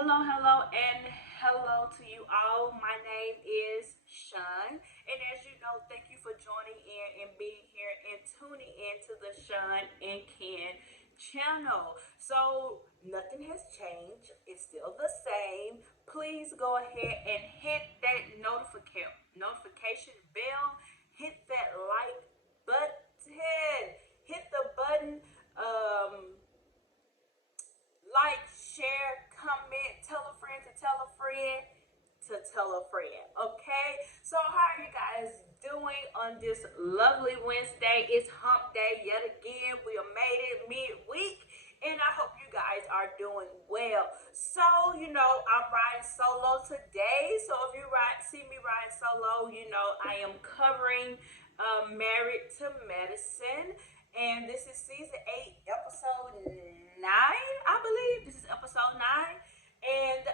Hello to you all. My name is Shun, and as you know, thank you for joining in and being here and tuning in to the Shun&Ken channel. So, nothing has changed, it's still the same. Please go ahead and hit that notification bell, hit that like button, hit the button. Um, like, share, comment, tell a friend to tell a friend to tell a friend. Okay? So, how are you guys doing on this lovely Wednesday? It's hump day yet again. We have made it midweek. And I hope you guys are doing well. So, I'm riding solo today. So, if you see me riding solo, I am covering Married to Medicine. And this is season 8, episode 9, I believe. This is episode 9. And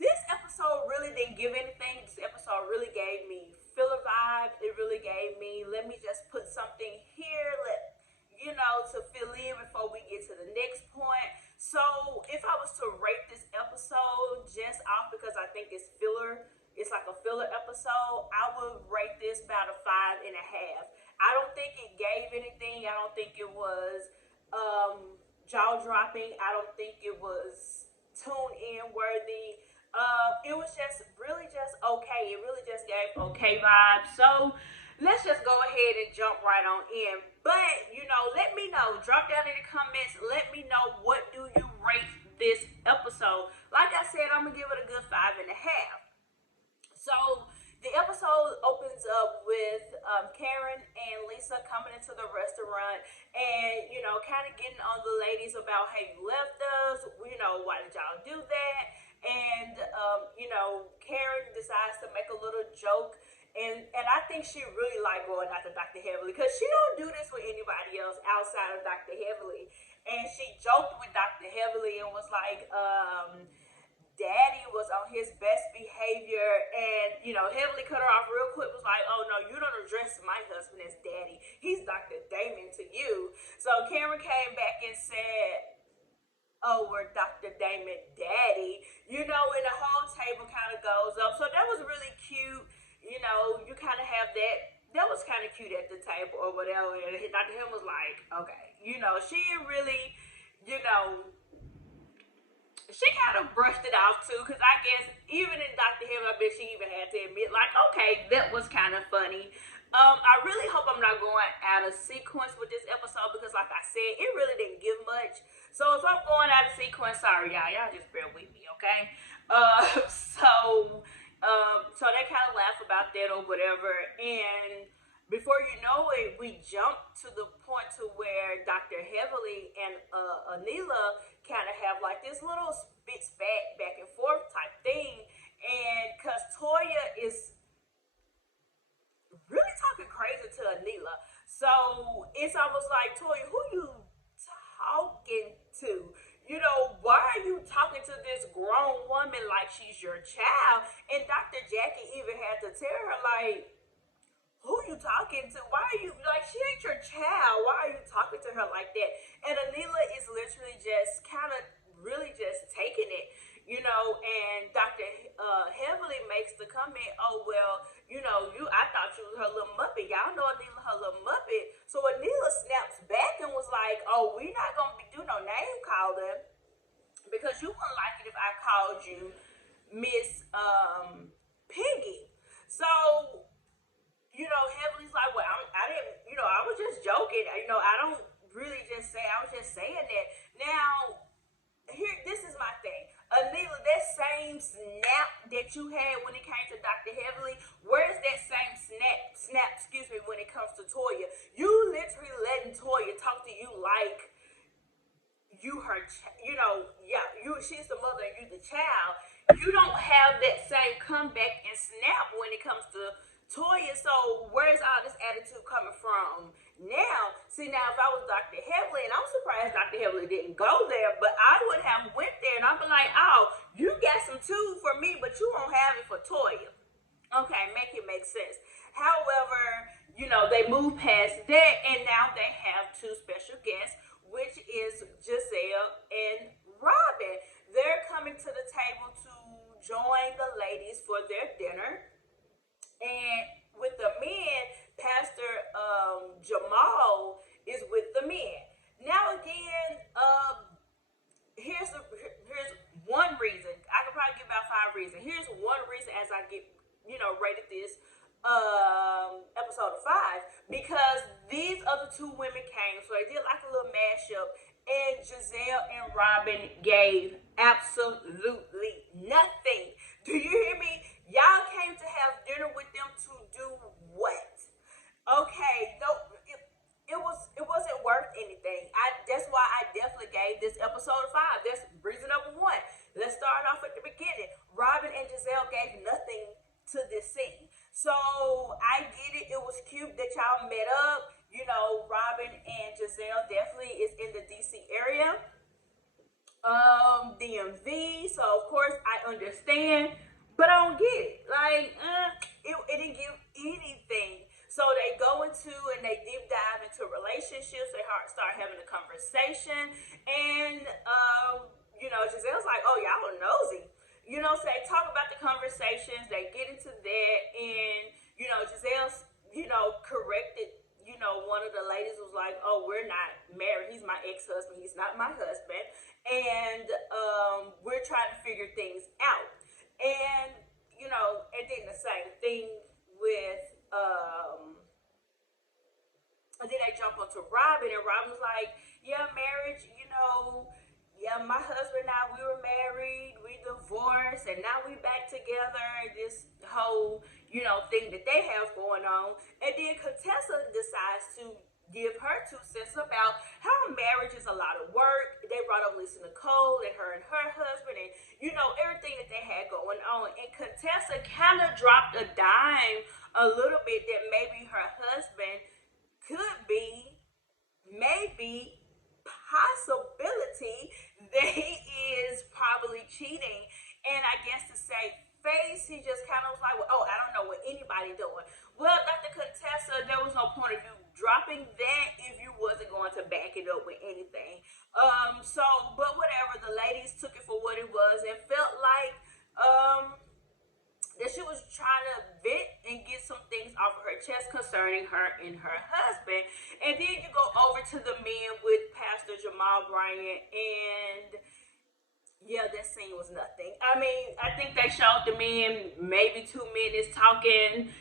this episode really didn't give anything. This episode really gave me filler vibes. It really gave me, let me just put something here, to fill in before we get to the next point. So if I was to rate this episode just off because I think it's filler, it's like a filler episode, I would rate this about a 5.5. I don't think it gave anything. I don't think it was jaw dropping. I don't think it was tune in worthy. It was just really just okay. It really just gave okay vibes. So let's just go ahead and jump right on in. But let me know. Drop down in the comments. Let me know, what do you rate this episode? Like I said, I'm gonna give it a good 5.5. So the episode opens up with Karen and Lisa coming into the restaurant and, kind of getting on the ladies about, hey, you left us, why did y'all do that? And, Karen decides to make a little joke. And I think she really liked going after Dr. Heavily because she don't do this with anybody else outside of Dr. Heavily. And she joked with Dr. Heavily and was like, Daddy was on his best behavior, and Heavily cut her off real quick, was like, oh no, you don't address my husband as Daddy, he's Dr. Damon to you. So Cameron came back and said, oh, we're Dr. Damon Daddy, and the whole table kind of goes up. So that was really cute. You kind of have that was kind of cute at the table or whatever. And Dr. Him was like, okay, she really, she kind of brushed it off too, because I guess even in Dr. Hill, I bet she even had to admit, like, okay, that was kind of funny. I really hope I'm not going out of sequence with this episode because, like I said, it really didn't give much. So if I'm going out of sequence, sorry, y'all just bear with me, okay? So they kind of laugh about that or whatever, and before you know it, we jump to the point to where Dr. Heavily and Anaila kind of have like this little spit spat back and forth type thing, and because Toya is really talking crazy to Anaila, so it's almost like, Toya, who you talking to? Why are you talking to this grown woman like she's your child? And Dr. Jackie even had to tell her, like, who you talking to? Why are you, like, she ain't your child. Why are you talking to her like that? And Anaila is literally just kind of really just taking it, and Dr. Heavily makes the comment, oh, well, I thought you was her little muppet. Y'all know Anaila, her little muppet. So Anaila snaps back and was like, oh, we not going to do no name calling because you wouldn't like it if I called you Miss Piggy. So, Heavenly's like, well, I didn't, I was just joking. I don't really just say, I was just saying that. Now, this is my thing. Anaila, that same snap that you had when it came to Dr. Heavily, where's that same snap, when it comes to Toya? You literally letting Toya talk to you like you her, she's the mother and you the child. You don't have that same comeback and snap when it comes to Toya. So where's all this attitude coming from now? See, now if I was Dr. Heavily, and I'm surprised Dr. Heavily didn't go there, but I would have went there and I'd be like, oh, you got some too for me, but you won't have it for Toya. Okay, make it make sense. However, they move past that and now they have two special guests, which is Gizelle and Robin. They're coming to the table to join the ladies for their dinner. And with the men, Pastor Jamal is with the men. Now again, here's one reason. I could probably give about five reasons. Here's one reason as I get rated this episode of five, because these other two women came, so they did like a little mashup, and Gizelle and Robin gave absolutely nothing. Do you hear me? Y'all came to have dinner with them to do what? Okay, no, it wasn't worth anything. That's why I definitely gave this episode a five. That's reason number one. Let's start off at the beginning. Robin and Gizelle gave nothing to this scene. So I get it. It was cute that y'all met up. Robin and Gizelle definitely is in the DC area, DMV. So of course I understand, but I don't get it. Like, it didn't give anything. So they go into and they deep dive into relationships. They start having a conversation, and Giselle's like, "Oh, y'all are nosy." So they talk about the conversations. They get into that, and Giselle's corrected. One of the ladies was like, "Oh, we're not married. He's my ex-husband. He's not my husband, and we're trying to figure things out." And and then the same thing with and then they jump onto Robin, and Robin's like, "Yeah, marriage, yeah, my husband and I, we were married, we divorced, and now we back together." This whole, thing that they have going on. And then Contessa decides to give her 2 cents about how marriage is a lot of work. They brought up Lisa Nicole and her husband, and everything that they had going on. And Contessa kind of dropped a dime a little bit that maybe her husband could be, maybe, possibility that he is probably cheating. And I guess to save face, he just kind of was like, "Well, oh, I don't know what anybody doing." Well, Dr. Contessa, there was no point of you dropping that if you wasn't going to back it up with anything. But whatever, the ladies took it for what it was and felt like that she was trying to vent and get some things off of her chest concerning her and her husband. And then you go over to the men with Pastor Jamal Bryant, and yeah, that scene was nothing. I mean, I think they showed the men maybe 2 minutes talking.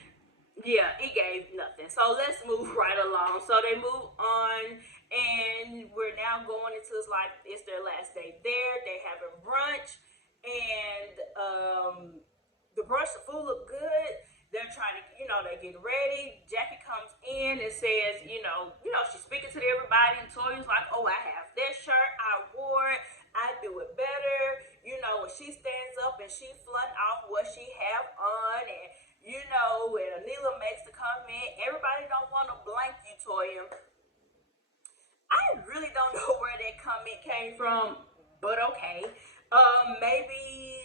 Yeah, it gave nothing. So let's move right along. So they move on, and we're now going into it's their last day there. They having brunch, and the brunch, the food look good. They're trying to, they get ready. Jackie comes in and says, she's speaking to everybody, and Toya's like, "Oh, I have this shirt, I wore it, I do it better." When she stands up and she flunt off what she have on, and when Anaila makes the comment, "Everybody don't want to blank you, Toya." I really don't know where that comment came from, but okay. Maybe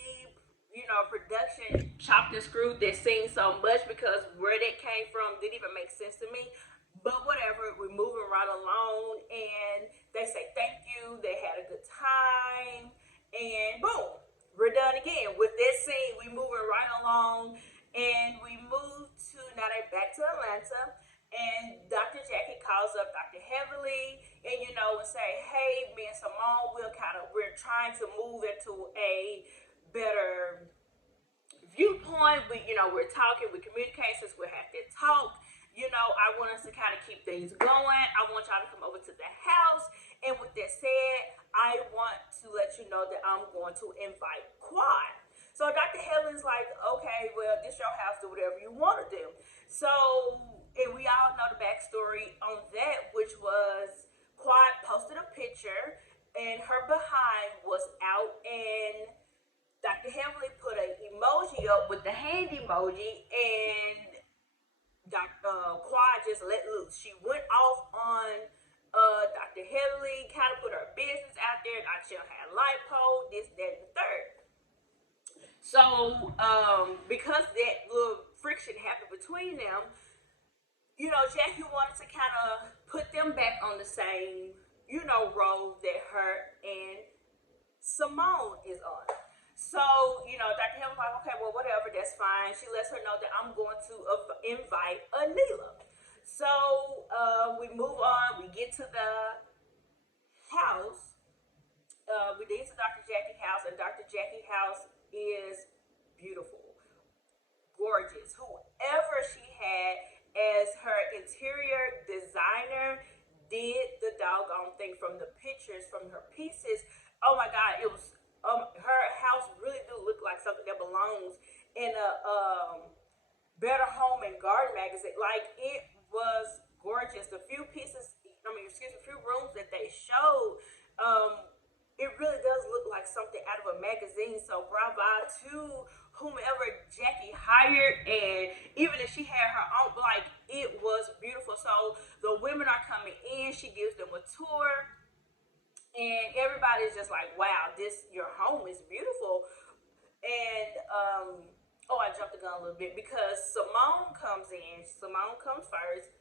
production chopped and screwed that scene so much, because where that came from didn't even make sense to me. But whatever, we're moving right along, and they say thank you. They had a good time, and boom, we're done again with this scene. We moving right along, and we move to, now they're back to Atlanta, and Dr. Jackie calls up Dr. Heavenly, and and say, "Hey, me and Simone, we're trying to move into a better viewpoint. We're talking, we're communicating, since we have to talk. I want us to kind of keep things going. I want y'all to come over to the house. And with that said, I want to let you know that I'm going to invite Quad." So Dr. Helen's like, "Okay, well, this your house, do whatever you want to do." So, and we all know the backstory on that, which was Quad posted a picture, and her behind was out, and Dr. Heavenly put an emoji up with the hand emoji, and Quad just let loose. She went off on Dr. Heavenly, kind of put her business out there, like she'll have lipo, this, that, and the third. So, because that little friction happened between them, Jackie wanted to kind of put them back on the same road that her and Simone is on. So, Dr. Hill's like, okay, well, whatever, that's fine. She lets her know that I'm going to invite Anaila. So we move on. We get to the house. We get to Dr. Jackie's house, and Dr. Jackie's house is beautiful, gorgeous. Whoever she had as her interior designer did the doggone thing, from the pictures, from her pieces. Oh my God, it was her house really do look like something that belongs in a Better Home and Garden magazine. Like, it was gorgeous. The few pieces, a few rooms that they showed, it really does look like something out of a magazine. So bravo to whomever Jackie hired, and even if she had her own, like, it was beautiful. So the women are coming in, she gives them a tour, and everybody's just like, wow, your home is beautiful. And I jumped the gun a little bit because Simone comes in. Simone comes first.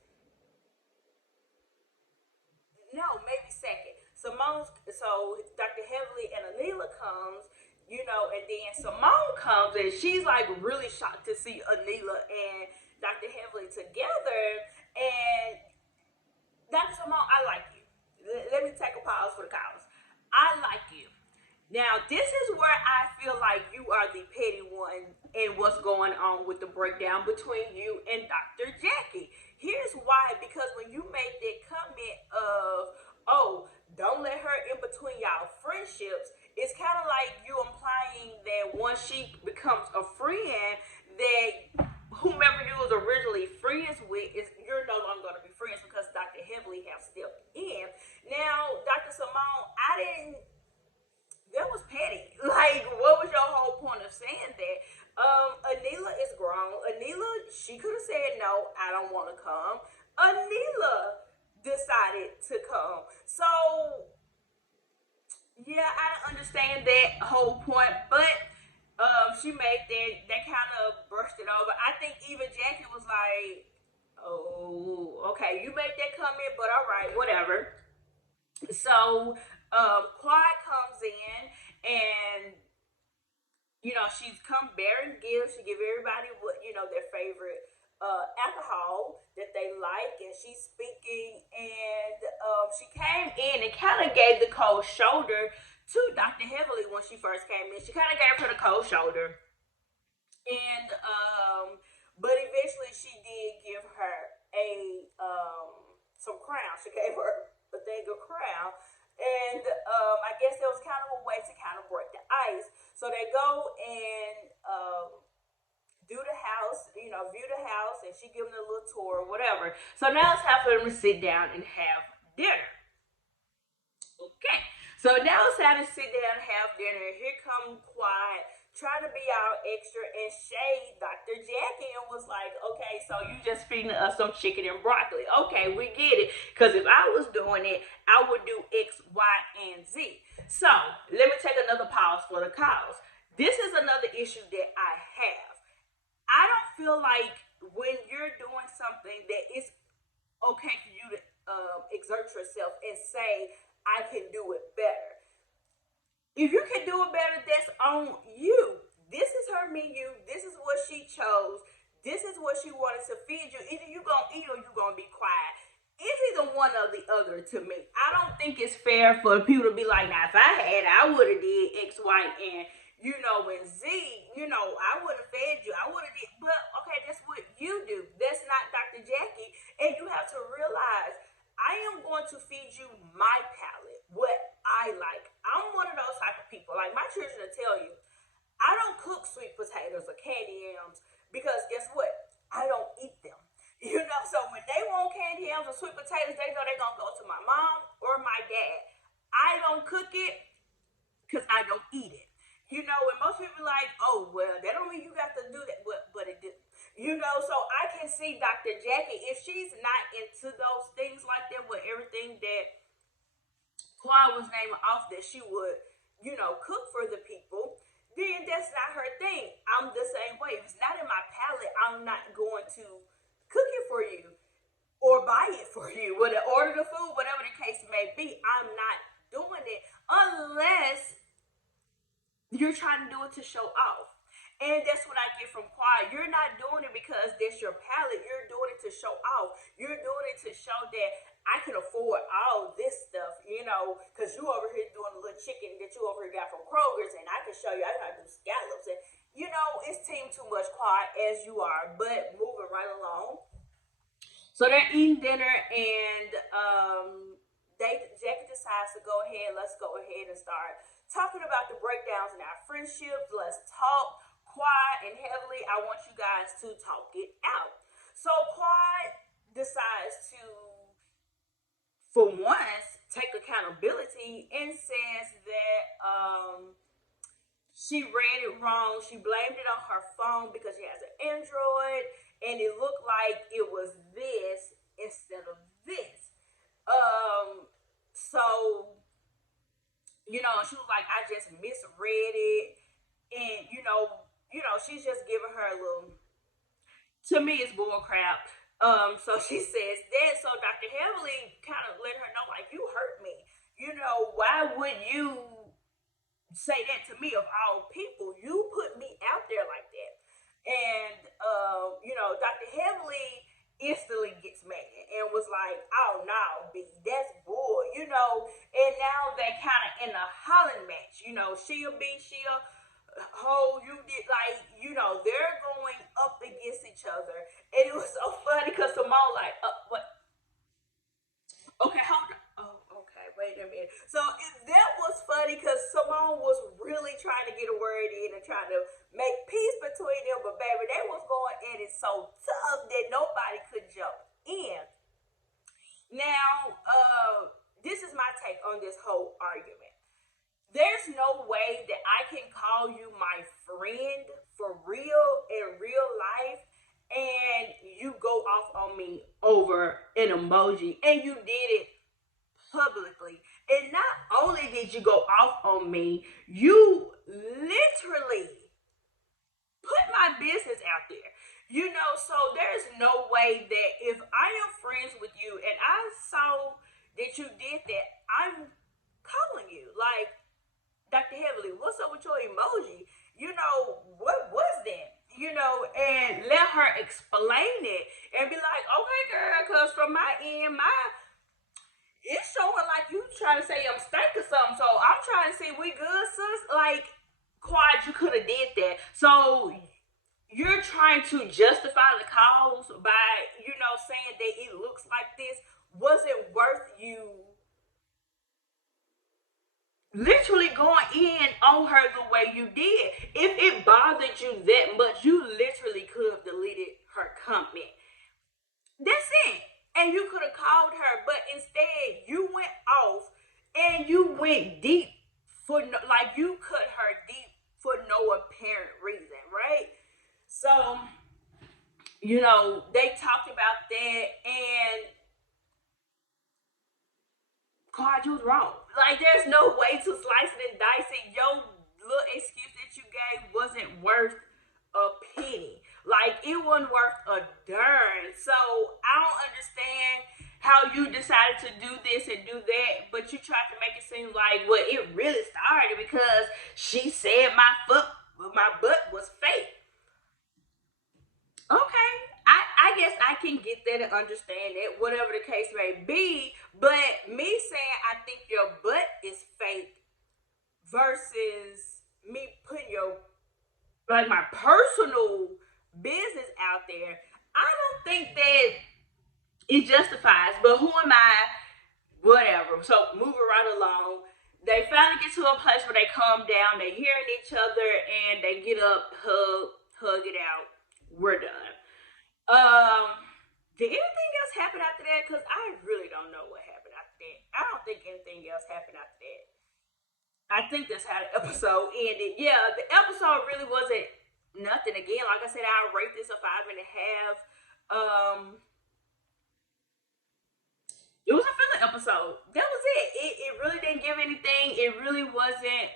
No, maybe second. So Dr. Heavenly and Anaila comes, and then Simone comes, and she's like really shocked to see Anaila and Dr. Heavenly together. And Dr. Simone, I like you. Let me take a pause for the cause. I like you. Now, this is where I feel like you are the petty one in what's going on with the breakdown between you and Dr. Jackie. Here's why. Because when you made that comment of, oh, don't let her in between y'all friendships, it's kind of like you implying that once she becomes a friend, that whomever you was originally friends with, you're no longer going to be friends because Dr. Heavenly has stepped in. Now, Dr. Simone, that was petty. Like, what was your whole point of saying that? Anaila is grown. Anaila, she could have said, no, I don't want to come. Anaila decided to come. So, yeah, I understand that whole point, but she made that kind of brushed it over. I think even Jackie was like, oh, okay, you made that comment, but all right, whatever. So, Quiet comes in, and she's come bearing gifts. She give everybody their favorite alcohol that they like, and she's speaking. And she came in and kind of gave the cold shoulder to Dr. Heavenly when she first came in. She kind of gave her the cold shoulder, and but eventually she did give her some crown. She gave her a thing of crown. And I guess that was kind of a way to kind of break the ice. So they go and do the house, view the house, and she give them a little tour or whatever. So now it's time for them to sit down and have dinner. Okay. So now it's time to sit down and have dinner. Here come Quiet, trying to be all extra and shade Dr. Jackie, and was like, okay, so you just feeding us some chicken and broccoli. Okay, we get it. Because if I was doing it, I would do X, Y, and Z. So let me take another pause for the cause. This is another issue that I have. I don't feel like when you're doing something that it's okay for you to exert yourself and say, I can do it better. If you can do it better, that's on you. This is her menu. This is what she chose. This is what she wanted to feed you. Either you gonna eat or you gonna be quiet. It's either one or the other to me. I don't think it's fair for people to be like, now if I had, I would have did X, Y, and and Z, I would have fed you. I would have did, but okay, that's what you do. That's not Dr. Jackie. And you have to realize, I am going to feed you my palate, what I like. I'm one of those type of people. Like, my children will tell you, I don't cook sweet potatoes or candy yams because guess what? I don't eat them. So when they want candy yams or sweet potatoes, they know they're going to go to my mom or my dad. I don't cook it because I don't eat it. And most people are like, oh, well, that don't mean you got to do that. But it did. So I can see Dr. Jackie, if she's not into those things like that, with everything that Claude was naming off that she would, cook for the people, then that's not her thing. I'm the same way. If it's not in my palate, I'm not going to cook it for you. Or or buy it for you, order the food, whatever the case may be. I'm not doing it unless you're trying to do it to show off. And that's what I get from quiet. You're not doing it because that's your palate. You're doing it to show off. You're doing it to show that I can afford all this stuff, because you over here doing a little chicken that you over here got from Kroger's, and I can show you I know how to do scallops. And, it's team too much quiet as you are, but moving right along. So they're eating dinner, and Jackie decides to go ahead. Let's go ahead and start talking about the breakdowns in our friendships. Let's talk quiet and heavily. I want you guys to talk it out. So quiet decides to, for once, take accountability and says that she read it wrong. She blamed it on her phone because she has an Android, and it looked like it was this instead of this. So, she was like, I just misread it. And, she's just giving her a little, to me, it's bull crap. So she says that. So Dr. Heavily kind of let her know, like, you hurt me. Why would you say that to me of all people? You put me out there like that. And, Dr. Heavily instantly gets mad and was like, oh no, B, that's bull, and now they kind of in a hollering match, she'll be, she'll hold, you did, like, they're going up against each other. And it was so funny because Simone like, what? Okay, hold on. Oh, okay, wait a minute. So that was funny because Simone was really trying to get a word in and trying to make peace between them, but baby, they was going at it so tough that nobody could jump in. Now, this is my take on this whole argument. There's no way that I can call you my friend for real in real life and you go off on me over an emoji, and you did it publicly. And not only did you go off on me, you literally put my business out there. So there's no way that if I am friends with you and I saw that you did that, I'm calling you. Like, Dr. Heavily, what's up with your emoji? What was that? And let her explain it and be like, okay, girl, because from my end, it's showing like you trying to say I'm stank or something. So I'm trying to see we good, sis. Like, Quad, you could have did that. So you're trying to justify the cause by, saying that it looks like this. Was it worth you literally going in on her the way you did? If it bothered you that much, you literally could have deleted her comment. That's it. And you could have called her, but instead you went off and you went deep like you cut her deep for no apparent reason, right? So, they talked about that, and God, you was wrong. Like, there's no way to slice it and dice it. Your little excuse that you gave wasn't worth a penny. Like, it wasn't worth a darn. So I don't understand how you decided to do this and do that, but you tried to make it seem like, well, it really started because she said my butt was fake. Okay, I guess I can get that and understand it, whatever the case may be. But me saying I think your butt is fake versus me putting my personal business out there, I don't think that it justifies. But who am I? Whatever. So moving right along, they finally get to a place where they calm down, they hearing each other, and they get up, hug it out. We're done. Did anything else happen after that? Because I really don't know what happened after that. I don't think anything else happened after that. I think that's how the episode ended. Yeah, the episode really wasn't nothing. Again, like I said, I rate this a 5.5. It was a filler episode. That was it. It really didn't give anything. It really wasn't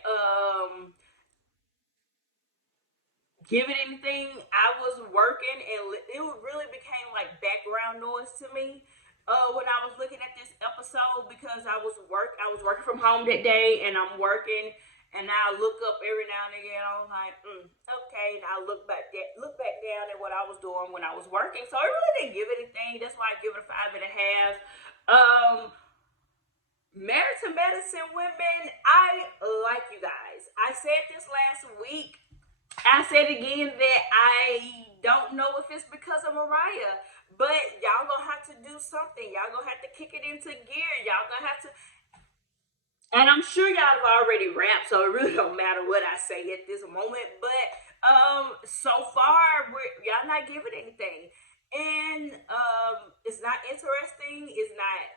giving anything. I was working and it really became like background noise to me. when I was looking at this episode because I was working from home that day, and I'm working, and I look up every now and again. I was like, okay, and I look back down at what I was doing when I was working. So it really didn't give anything. That's why I give it a 5.5. Married to medicine women, I like you guys. I said this last week. I said again that I don't know if it's because of Mariah, but y'all gonna have to do something. Y'all gonna have to kick it into gear. Y'all gonna have to, and I'm sure y'all have already rapped, so it really don't matter what I say at this moment. But so far y'all not giving anything, and it's not interesting. It's not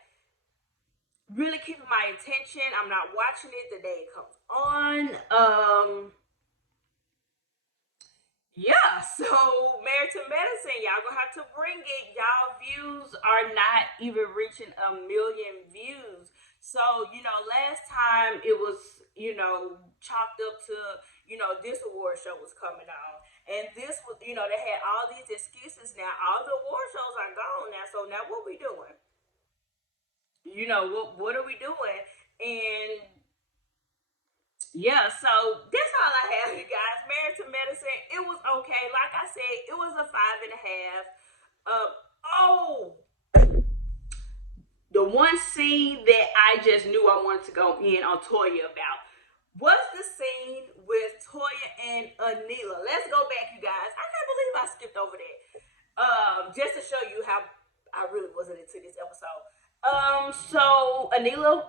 really keeping my attention. I'm not watching it the day it comes on. Yeah, so Married to Medicine, y'all gonna have to bring it. Y'all views are not even reaching 1 million views. So, last time it was, chalked up to, this award show was coming on. And this was, they had all these excuses now. All the award shows are gone now. So now what we doing? What are we doing? And yeah, so that's all I have, you guys. Married to Medicine, it was okay. Like I said, it was a 5.5. Oh, the one scene that I just knew I wanted to go in on Toya about was the scene with Toya and Anaila. Let's go back, you guys. I can't believe I skipped over that. Just to show you how I really wasn't into this episode. So Anaila,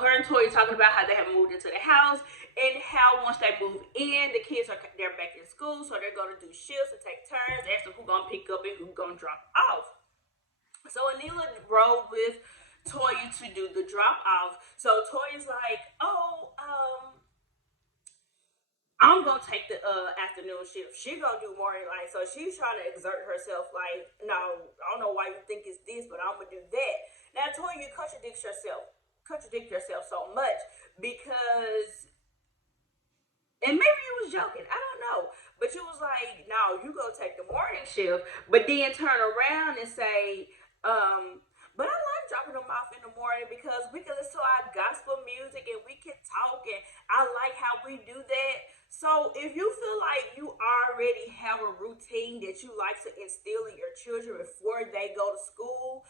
her and Toya talking about how they have moved into the house and how once they move in, they're back in school, so they're gonna do shifts and take turns, asking who's gonna pick up and who's gonna drop off. So Anaila rode with Toya to do the drop off. So Toya's like, I'm gonna take the afternoon shift. She gonna do morning light. So she's trying to exert herself like, no, I don't know why you think it's this, but I'm gonna do that. Now Toya, you contradict yourself so much because, and maybe you was joking, I don't know. But you was like, no, you gonna take the morning shift, but then turn around and say, but I like dropping them off in the morning because we can listen to our gospel music and we can talk, and I like how we do that. So if you feel like you already have a routine that you like to instill in your children before they go to school,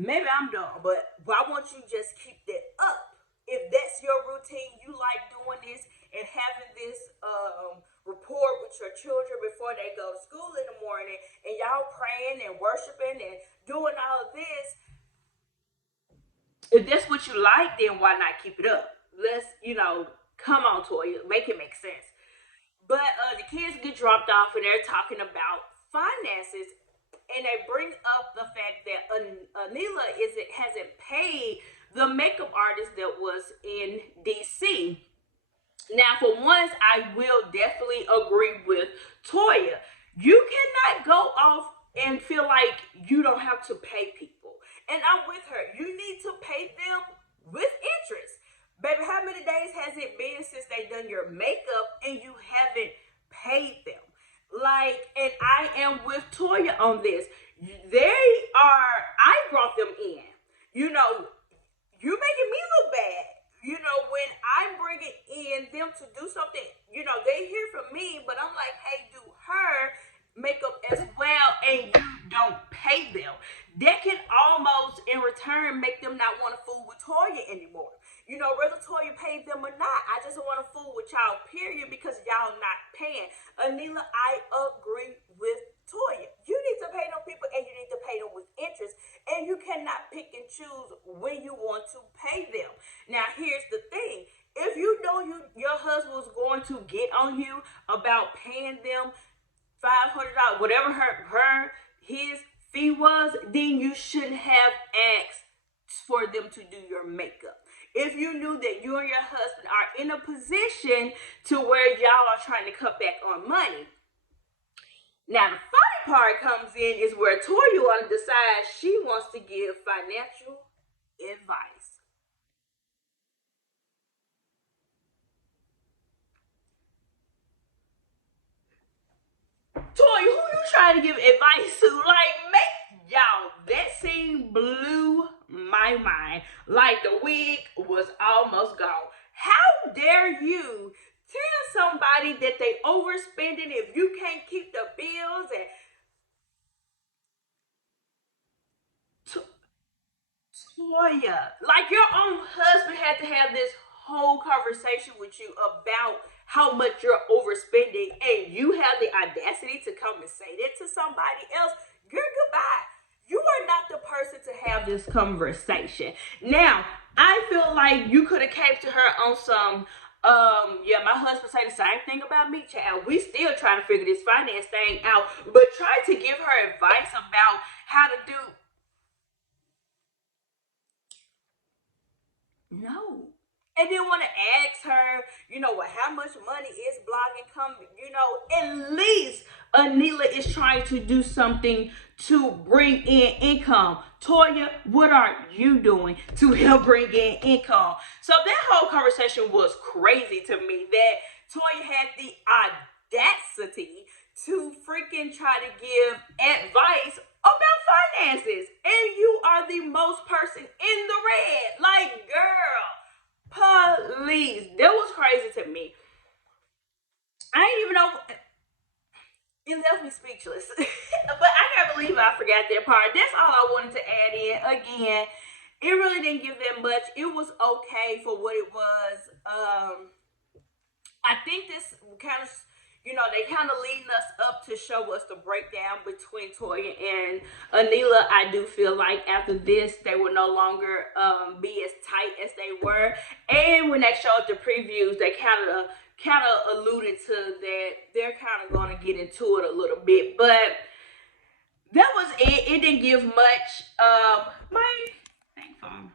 maybe I'm dumb, but I want you to just keep that up. If that's your routine, you like doing this and having this rapport with your children before they go to school in the morning, and y'all praying and worshiping and doing all of this, if that's what you like, then why not keep it up? Let's, come on, Toya, make it make sense. But the kids get dropped off and they're talking about finances, and they bring up the fact that Anaila hasn't paid the makeup artist that was in DC. Now, for once, I will definitely agree with Toya. You cannot go off and feel like you don't have to pay people. And I'm with her. You need to pay them with interest. Baby, how many days has it been since they done your makeup and you haven't paid them? And I am with Toya on this. I brought them in. You making me look bad. When I'm bringing in them to do something, they hear from me, but I'm like, hey, do her makeup as well, and you don't pay them. That can almost, in return, make them not want to fool with Toya anymore. Whether Toya paid them or not, I just don't want to fool with y'all, period, because y'all not paying. Anaila, I agree with Toya. You need to pay them people, and you need to pay them with interest, and you cannot pick and choose when you want to pay them. Now, here's the thing. If you know your husband was going to get on you about paying them $500, whatever his fee was, then you shouldn't have asked for them to do your makeup. If you knew that you and your husband are in a position to where y'all are trying to cut back on money. Now, the funny part comes in is where Toya decides she wants to give financial advice. Toya, who you trying to give advice to? Make y'all, that scene blew my mind. Like the wig was almost gone. How dare you tell somebody that they overspending if you can't keep the bills and Toya, like your own husband had to have this whole conversation with you about how much you're overspending, and you have the audacity to come and say that to somebody else. Girl, goodbye. You are not the person to have this conversation. Now, I feel like you could have came to her on some yeah, my husband say the same thing about me, child. We still trying to figure this finance thing out, but try to give her advice about how to do. No. And then want to ask her, well, how much money is blogging coming? At least Anaila is trying to do something to bring in income. Toya, what are you doing to help bring in income? So that whole conversation was crazy to me that Toya had the audacity to freaking try to give advice about finances, and you are the most person in the red. Like, girl, please. That was crazy to me. I didn't even know. It left me speechless. But I can't believe I forgot that part. That's all I wanted to add in. Again, it really didn't give that much. It was okay for what it was. I think this kind of, they kind of leading us up to show us the breakdown between Toya and Anaila. I do feel like after this, they will no longer be as tight as they were. And when they showed the previews, they kind of alluded to that they're kind of going to get into it a little bit. But that was it. It didn't give much. My phone.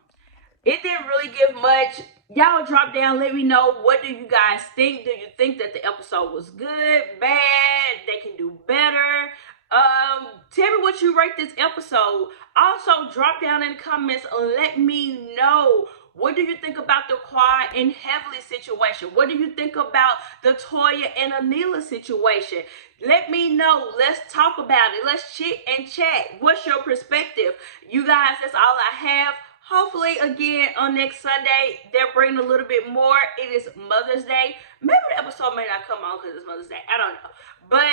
It didn't really give much. Y'all drop down, let me know, what do you guys think? Do you think that the episode was good, bad, they can do better? Tell me what you rate this episode. Also, drop down in the comments and let me know, what do you think about the Quiet and Heavily situation? What do you think about the Toya and Anaila situation? Let me know. Let's talk about it. Let's chit and chat. What's your perspective? You guys, that's all I have. Hopefully, again, on next Sunday, they're bringing a little bit more. It is Mother's Day. Maybe the episode may not come on because it's Mother's Day. I don't know. But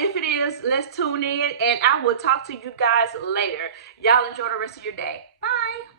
if it is, let's tune in, and I will talk to you guys later. Y'all enjoy the rest of your day. Bye.